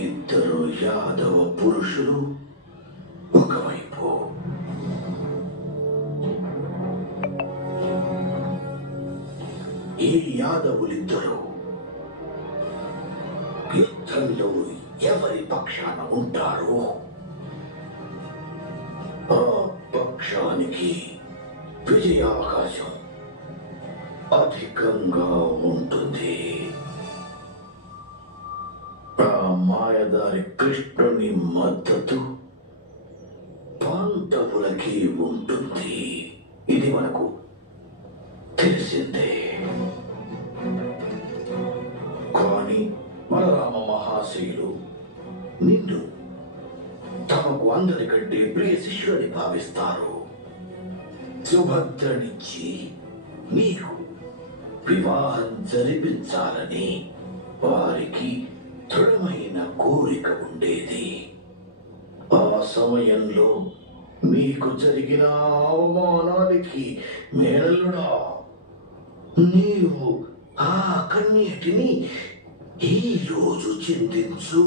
ఇద్దరు యాదవ పురుషులు ఒకవైపు, ఈ యాదవులిద్దరూ యుద్ధంలో ఎవరి పక్షాన ఉంటారో ఆ పక్షానికి విజయావకాశం అధికంగా ఉంటుంది. ఆ మాయదారి కృష్ణుని మద్దతు పాండవులకి ఉంటుంది. ఇది మనకు తెలిసిందే. కానీ బలరామ మహాశయులు నిన్ను తమకు అందరికంటే ప్రియ శిష్యుని భావిస్తారు. సుభద్రనిచ్చి నీకు వివాహం జరిపించాలని వారికి దృఢమైన కోరిక ఉండేది. ఆ సమయంలో నీకు జరిగిన అవమానానికి మేనల్లుడా, నీవు ఆ కన్యటిని ఈ రోజు చింతించు.